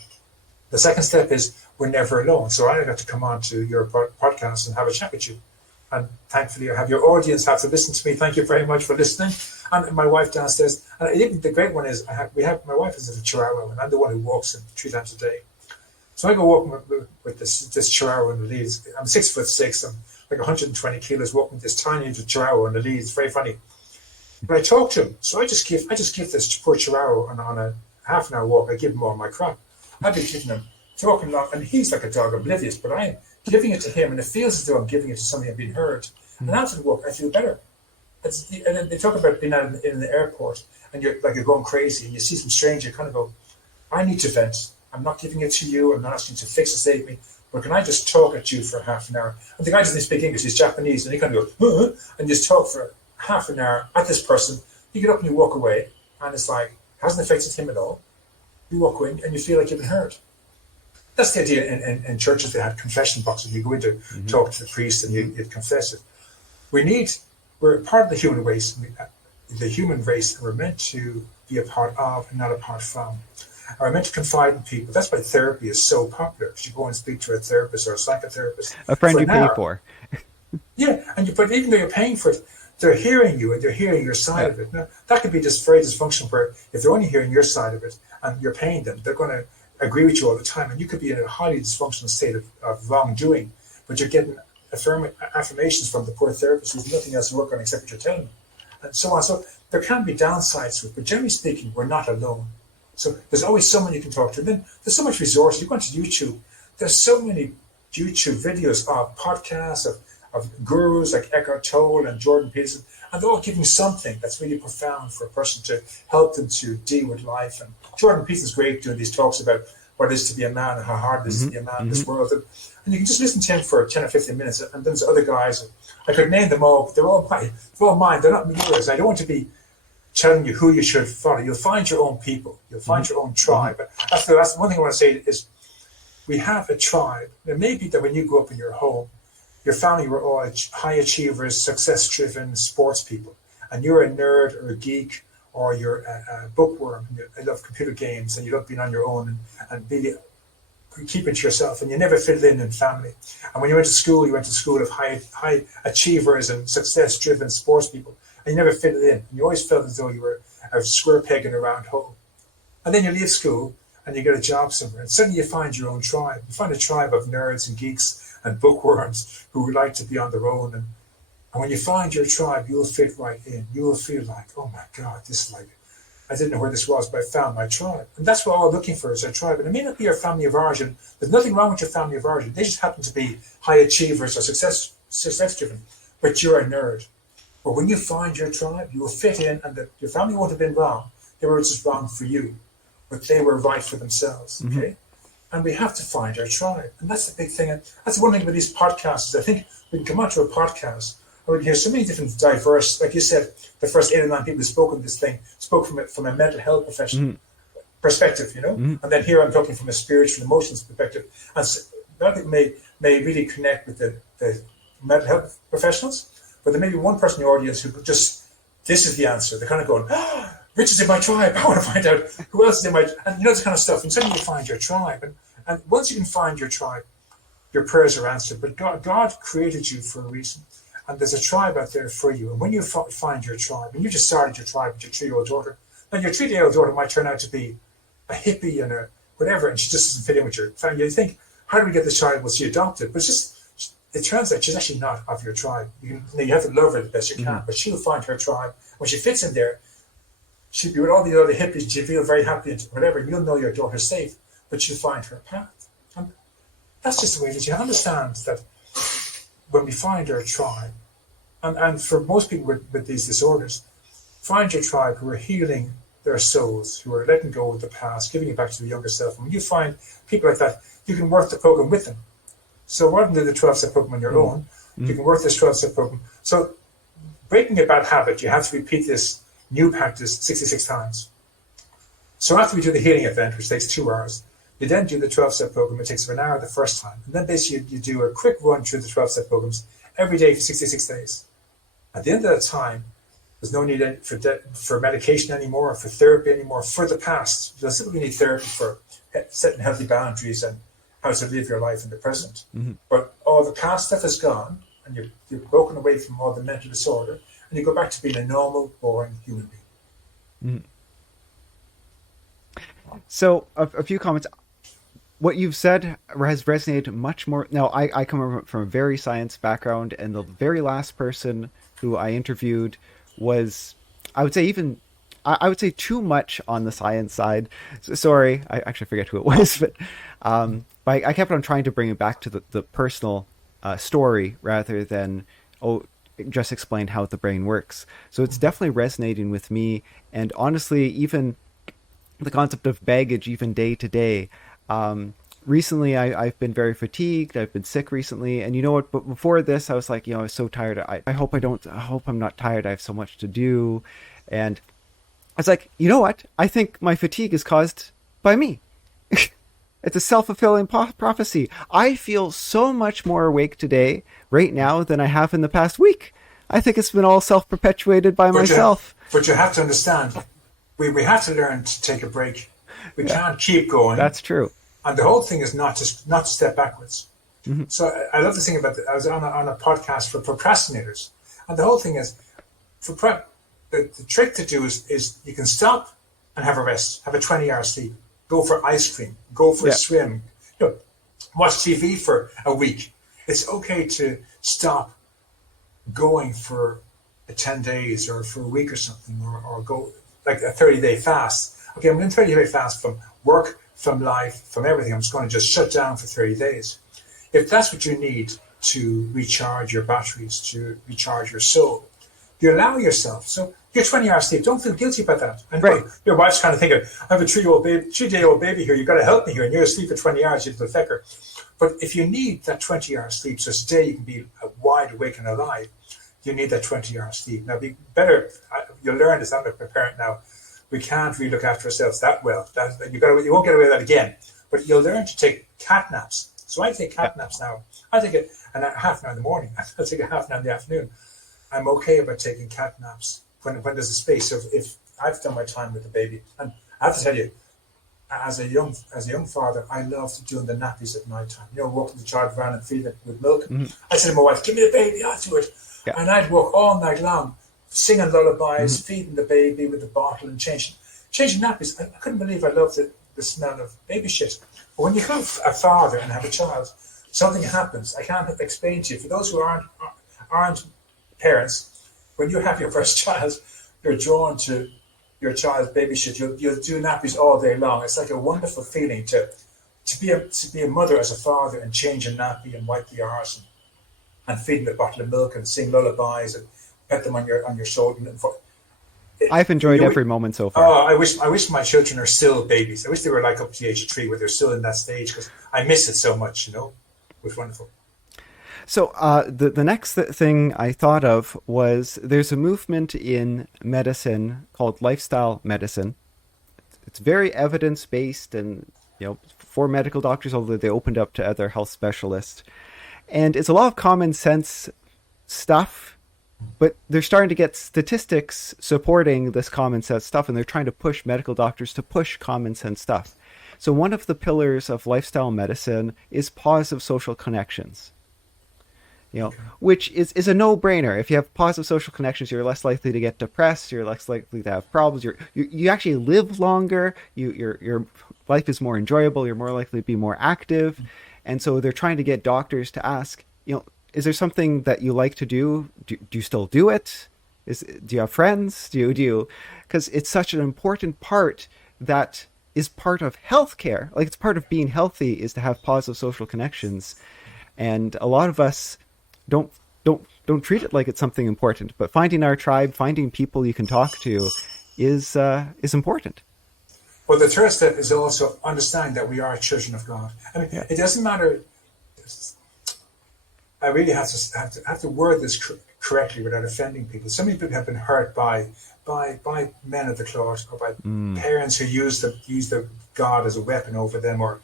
The second step is we're never alone. So I got to come on to your podcast and have a chat with you. And thankfully, I have your audience have to listen to me. Thank you very much for listening. And my wife downstairs. And even the great one is my wife is a Chihuahua, and I'm the one who walks him 3 times a day. So I go walking with this Chihuahua in the leads. I'm 6'6". I'm like 120 kilos walking this tiny little Chihuahua in the leads. It's very funny. But I talk to him. So I just give this poor Chihuahua on a half an hour walk. I give him all my crap. I've been giving him, talking along, and he's like a dog, oblivious, but I'm giving it to him, and it feels as though I'm giving it to somebody I've been heard. And after the walk, I feel better. And then they talk about being out in the airport and you're going crazy and you see some stranger, you kind of go, I need to vent. I'm not giving it to you. I'm not asking you to fix or save me. But can I just talk at you for half an hour? And the guy doesn't speak English. He's Japanese. And he kind of goes, and just talk for half an hour at this person. You get up and you walk away. And it's like, hasn't affected him at all. You walk away and you feel like you've been heard. That's the idea in churches. They had confession boxes. You go in to talk to the priest and you confess it. We're part of the human race. The human race, we're meant to be a part of and not a part from. Are meant to confide in people. That's why therapy is so popular. If you go and speak to a therapist or a psychotherapist, a friend you pay for. Yeah, but even though you're paying for it, they're hearing you and they're hearing your side of it. Now, that could be just very dysfunctional where if they're only hearing your side of it and you're paying them, they're going to agree with you all the time. And you could be in a highly dysfunctional state of wrongdoing, but you're getting affirmations from the poor therapist who's nothing else to work on except what you're telling them. And so on. So there can be downsides to it, but generally speaking, we're not alone. So there's always someone you can talk to. And then there's so much resource. You go onto YouTube, there's so many YouTube videos of podcasts of gurus like Eckhart Tolle and Jordan Peterson, and they're all giving something that's really profound for a person to help them to deal with life. And Jordan Peterson's great doing these talks about what it is to be a man and how hard it is to be a man in this world. And you can just listen to him for 10 or 15 minutes. And then there's other guys, I could name them all, but they're all mine. They're not yours. I don't want to be telling you who you should follow. You'll find your own people. You'll find your own tribe. That's one thing I want to say is we have a tribe. It may be that when you grew up in your home, your family were all high achievers, success-driven sports people, and you're a nerd or a geek or you're a bookworm. You love computer games and you love being on your own and really keep it to yourself, and you never fit in family. And when you went to school of high achievers and success-driven sports people, and you never fit it in. You always felt as though you were a square peg in a round hole. And then you leave school and you get a job somewhere, and suddenly you find your own tribe. You find a tribe of nerds and geeks and bookworms who would like to be on their own. And when you find your tribe, you'll fit right in. You will feel like, oh my God, this is like, I didn't know where this was, but I found my tribe. And that's what we're all looking for is our tribe. And it may not be your family of origin. There's nothing wrong with your family of origin. They just happen to be high achievers or success-driven, but you're a nerd. But when you find your tribe, you will fit in, and your family won't have been wrong. They were just wrong for you, but they were right for themselves. Okay, and we have to find our tribe, and that's the big thing. And that's one thing about these podcasts. Is I think we can come onto a podcast, and we can hear so many different diverse. Like you said, the first 8 or 9 people who spoke on this thing spoke from a mental health professional perspective, and then here I'm talking from a spiritual, emotions perspective, and so that may really connect with the mental health professionals. But there may be one person in the audience who just, this is the answer. They're kind of going, Richard's in my tribe. I want to find out who else is in my tribe. And this kind of stuff. And suddenly you find your tribe. And once you can find your tribe, your prayers are answered. But God created you for a reason. And there's a tribe out there for you. And when you find your tribe, and you just started your tribe with your 3-year-old daughter, then your 3-year-old daughter might turn out to be a hippie and a whatever, and she just doesn't fit in with your family. You think, how do we get this child? Well, she adopted. But it turns out she's actually not of your tribe. You have to love her the best you can, but she'll find her tribe. When she fits in there, she'll be with all the other hippies. She'll feel very happy and whatever. You'll know your daughter's safe, but she'll find her path. And that's just the way that you understand that when we find our tribe, and for most people with these disorders, find your tribe who are healing their souls, who are letting go of the past, giving it back to the younger self. And when you find people like that, you can work the program with them. So rather than do the 12-step program on your own, you can work this 12-step program. So breaking a bad habit, you have to repeat this new practice 66 times. So after we do the healing event, which takes 2 hours, you then do the 12-step program. It takes 1 hour the first time. And then basically you do a quick run through the 12-step programs every day for 66 days. At the end of that time, there's no need for medication anymore, or for therapy anymore, for the past. You'll simply need therapy for setting healthy boundaries and how to live your life in the present. But all the past stuff is gone, and you're broken away from all the mental disorder, and you go back to being a normal, boring human being. So a few comments. What you've said has resonated much more. Now, I come from a very science background, and the very last person who I interviewed was, I would say too much on the science side. So, sorry, I actually forget who it was, but I kept on trying to bring it back to the personal story rather than, just explained how the brain works. So it's definitely resonating with me. And honestly, even the concept of baggage, even day to day. Recently, I've been very fatigued. I've been sick recently, and you know what? But before this, I was like, I was so tired. I hope I hope I'm not tired. I have so much to do, and I was like, you know what? I think my fatigue is caused by me. It's a self-fulfilling prophecy. I feel so much more awake today, right now, than I have in the past week. I think it's been all self-perpetuated by myself. But you have to understand, we have to learn to take a break. We can't keep going. That's true. And the whole thing is not to step backwards. Mm-hmm. So I love the thing about I was on a podcast for procrastinators, and the whole thing is the trick to do is you can stop and have a rest, have a 20-hour sleep, go for ice cream, go for a swim, watch TV for a week. It's okay to stop going for 10 days or for a week or something, or go like a 30-day fast. Okay, I'm in a 30-day fast from work, from life, from everything. I'm just going to just shut down for 30 days. If that's what you need to recharge your batteries, to recharge your soul, you allow yourself. So your 20-hour sleep, don't feel guilty about that. And your wife's kind of thinking, I have a 3-day-old baby here, you've got to help me here, and you're asleep for 20 hours, you little fecker. But if you need that 20-hour sleep, so today you can be wide awake and alive, you need that 20-hour sleep. Now, be better, you'll learn this, I'm a parent now, we can't really look after ourselves that well. You won't get away with that again. But you'll learn to take cat naps. So I take cat naps now. I take a half an hour in the morning. I take a half an hour in the afternoon. I'm okay about taking cat naps when there's a space. So if I've done my time with the baby, and I have to tell you, as a young father, I loved doing the nappies at night time. Walking the child around and feeding it with milk. Mm-hmm. I said to my wife, "Give me the baby, I'll do it." Yeah. And I'd walk all night long, singing lullabies, feeding the baby with the bottle and changing nappies. I couldn't believe I loved the smell of baby shit. But when you become a father and have a child, something happens. I can't explain to you. For those who aren't parents, when you have your first child, you're drawn to your child's baby shit. You'll do nappies all day long. It's like a wonderful feeling to be a mother as a father and change a nappy and wipe the arse and feed them a bottle of milk and sing lullabies and pet them on your shoulder. I've enjoyed every moment so far. Oh, I wish my children are still babies. I wish they were like up to the age of 3 where they're still in that stage, because I miss it so much, It was wonderful. So the next thing I thought of was there's a movement in medicine called lifestyle medicine. It's very evidence-based and, for medical doctors, although they opened up to other health specialists. And it's a lot of common sense stuff, but they're starting to get statistics supporting this common sense stuff, and they're trying to push medical doctors to push common sense stuff. So one of the pillars of lifestyle medicine is positive social connections, which is a no-brainer. If you have positive social connections, you're less likely to get depressed, you're less likely to have problems, you actually live longer, your life is more enjoyable, you're more likely to be more active. And so they're trying to get doctors to ask, is there something that you like to do? Do you still do it? Do you have friends? Do you? Because it's such an important part that is part of healthcare. Like, it's part of being healthy is to have positive social connections. And a lot of us don't treat it like it's something important. But finding our tribe, finding people you can talk to is important. Well, the third step is also understanding that we are children of God. I mean, It doesn't matter. I really have to word this correctly without offending people. So many people have been hurt by men of the cloth, or by parents who use the God as a weapon over them, or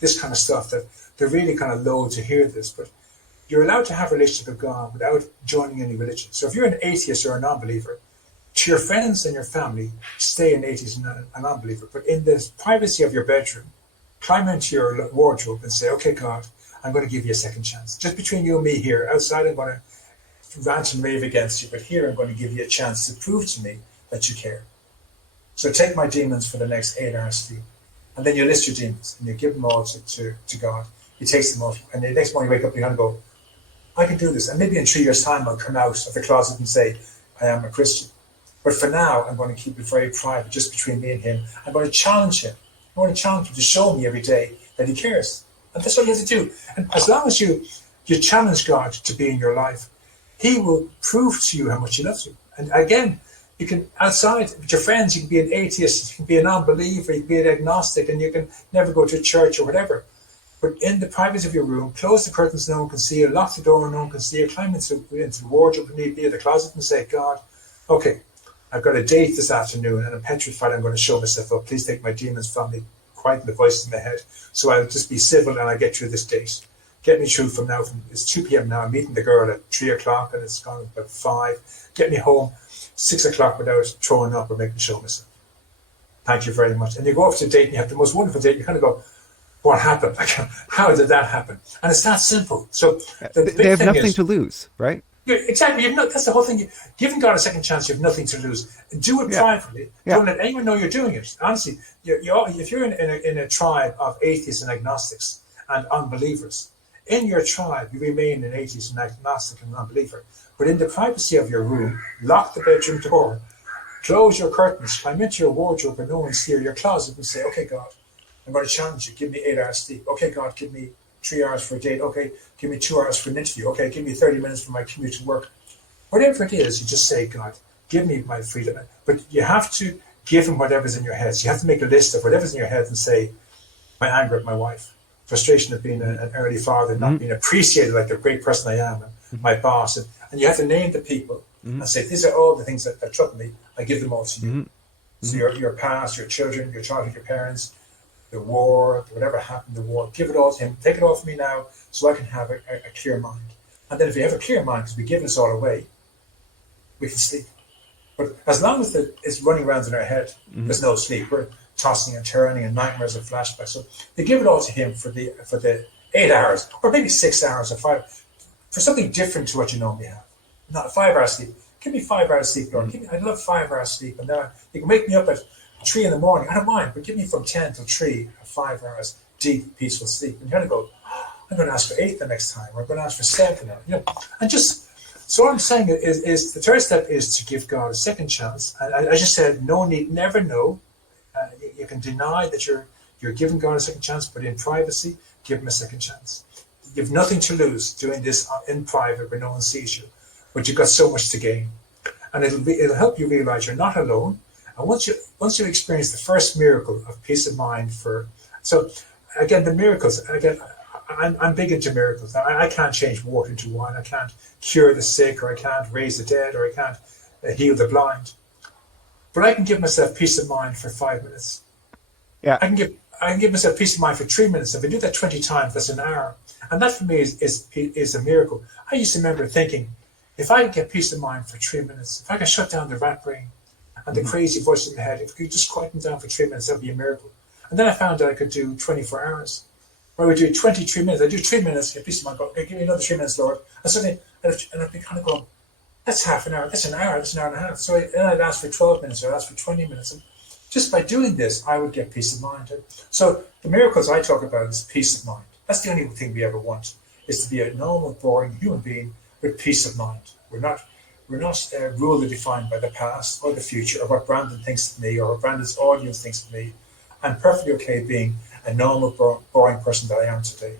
this kind of stuff, that they're really kind of loath to hear this. But you're allowed to have a relationship with God without joining any religion. So if you're an atheist or a non-believer, to your friends and your family, stay an atheist and a non-believer. But in the privacy of your bedroom, climb into your wardrobe and say, "Okay, God, I'm going to give you a second chance. Just between you and me here. Outside, I'm going to rant and rave against you, but here I'm going to give you a chance to prove to me that you care. So take my demons for the next 8 hours sleep." And then you list your demons and you give them all to God. He takes them off. And the next morning you wake up and you go, "I can do this." And maybe in 3 years' time I'll come out of the closet and say, "I am a Christian." But for now, I'm going to keep it very private, just between me and him. I'm going to challenge him. I'm going to challenge him to show me every day that he cares. And that's what you have to do. And as long as you challenge God to be in your life, He will prove to you how much he loves you. And again, you can, outside with your friends, you can be an atheist, you can be a non-believer, you can be an agnostic, and you can never go to church or whatever. But in the privacy of your room, close the curtains, no one can see you, lock the door, no one can see you, climb into the wardrobe if need be, or the closet, and say, God, okay, I've got a date this afternoon and I'm petrified I'm going to show myself up. Please take my demons from me, quieten the voices in my head, so I'll just be civil and I'll get through this date. Get me through from now, it's 2 p.m. now, I'm meeting the girl at 3 o'clock and it's gone about 5. Get me home 6 o'clock without throwing up or making show myself. Thank you very much. And you go off to a date and you have the most wonderful date. You kind of go, what happened? Like, how did that happen? And it's that simple. So they have nothing to lose, right? Yeah, exactly. That's the whole thing. Giving God a second chance, you have nothing to lose. Do it privately. Don't let anyone know you're doing it. Honestly, if you're in a tribe of atheists and agnostics and unbelievers, in your tribe, you remain an atheist and agnostic and unbeliever. But in the privacy of your room, lock the bedroom door, close your curtains, climb into your wardrobe and no one see your closet and say, okay, God, I'm going to challenge you. Give me 8 hours sleep. Okay, God, give me 3 hours for a date. Okay, give me 2 hours for an interview. Okay, give me 30 minutes for my commute to work. Whatever it is, you just say, God, give me my freedom. But you have to give him whatever's in your head. So you have to make a list of whatever's in your head and say, my anger at my wife, frustration of being an early father, not being appreciated like the great person I am, and my boss. And you have to name the people and say, these are all the things that trouble me. I give them all to you. So your past, your children, your childhood, your parents, the war, whatever happened in the war, give it all to him. Take it all from me now so I can have a clear mind. And then if you have a clear mind, because we've given us all away, we can sleep. But as long as it's running around in our head, there's no sleep. We're tossing and turning and nightmares and flashbacks. So they give it all to him for the 8 hours, or maybe 6 hours or 5, for something different to what you normally have. Not 5 hours sleep. Give me 5 hours sleep, Lord. I love 5 hours sleep. And then you can wake me up at 3 in the morning. I don't mind, but give me from 10 till 3 or 5 hours deep, peaceful sleep. And you're going to go, I'm going to ask for 8 the next time, or I'm going to ask for 7. And just, so what I'm saying is the third step is to give God a second chance. And I just said, no need, never know. You can deny that you're giving God a second chance, but in privacy, give him a second chance. You have nothing to lose doing this in private where no one sees you, but you've got so much to gain. And it'll help you realize you're not alone. And once you experience the first miracle of peace of mind so again, the miracles, again, I'm big into miracles. I can't change water into wine. I can't cure the sick, or I can't raise the dead, or I can't heal the blind. But I can give myself peace of mind for 5 minutes. Yeah. I can give myself peace of mind for 3 minutes. If I do that 20 times, that's an hour. And that for me is a miracle. I used to remember thinking, if I can get peace of mind for 3 minutes, if I can shut down the rat brain and the crazy voice in my head, if I could just quieten down for 3 minutes, that would be a miracle. And then I found that I could do 24 hours. Where I would do 23 minutes. I do 3 minutes, get peace of mind, go, okay, give me another 3 minutes, Lord. And suddenly, I'd be kind of going, that's half an hour, that's an hour, that's an hour and a half. So then I'd ask for 12 minutes, or I'd ask for 20 minutes. And just by doing this, I would get peace of mind. So the miracles I talk about is peace of mind. That's the only thing we ever want, is to be a normal, boring human being with peace of mind. We're not ruled or defined by the past or the future, or what Brandon thinks of me, or what Brandon's audience thinks of me. I'm perfectly okay being a normal, boring person that I am today.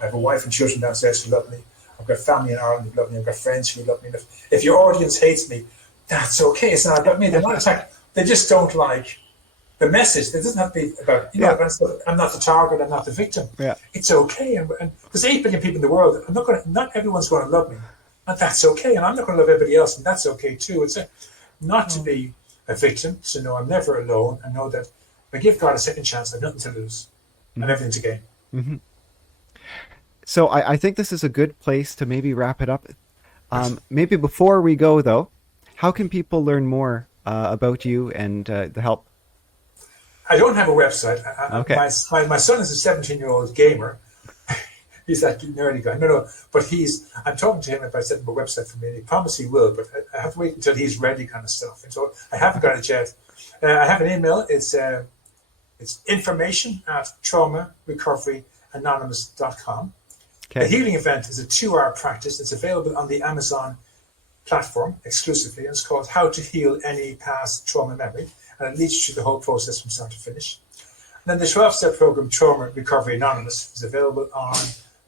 I have a wife and children downstairs who love me. I've got family in Ireland who love me. I've got friends who love me. If your audience hates me, that's okay. It's not about me. They're not attacked. They just don't like the message. It doesn't have to be about, I'm not the target. I'm not the victim. Yeah. It's okay. And there's 8 billion people in the world. Not everyone's going to love me. And that's okay. And I'm not going to love everybody else. And that's okay too. It's not to be a victim. So know I'm never alone. And know that if I give God a second chance, I have nothing to lose and everything to gain. Mm-hmm. So I think this is a good place to maybe wrap it up. Maybe before we go, though, how can people learn more about you and the help? I don't have a website. Okay. My son is a 17-year-old gamer. He's that nerdy guy. No, but I'm talking to him if I set up a website for me. He promised he will, but I have to wait until he's ready kind of stuff. And so I haven't got it yet. I have an email. It's information@traumarecoveryanonymous.com. Okay. The healing event is a 2-hour practice. It's available on the Amazon platform exclusively. And it's called How to Heal Any Past Trauma Memory. And it leads you through the whole process from start to finish. And then the 12-step program, Trauma Recovery Anonymous, is available on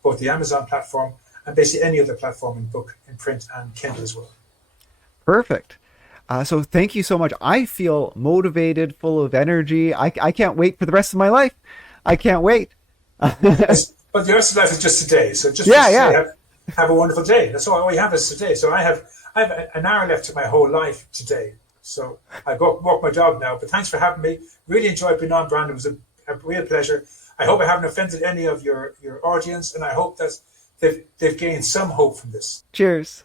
both the Amazon platform and basically any other platform in book, in print, and Kindle as well. Perfect. So thank you so much. I feel motivated, full of energy. I can't wait for the rest of my life. I can't wait. But the rest of life is just today. So just yeah. Have a wonderful day. That's all we have is today. So I have an hour left to my whole life today. So I walk my dog now. But thanks for having me. Really enjoyed being on, Brandon. It was a real pleasure. I hope I haven't offended any of your audience, and I hope that they've gained some hope from this. Cheers.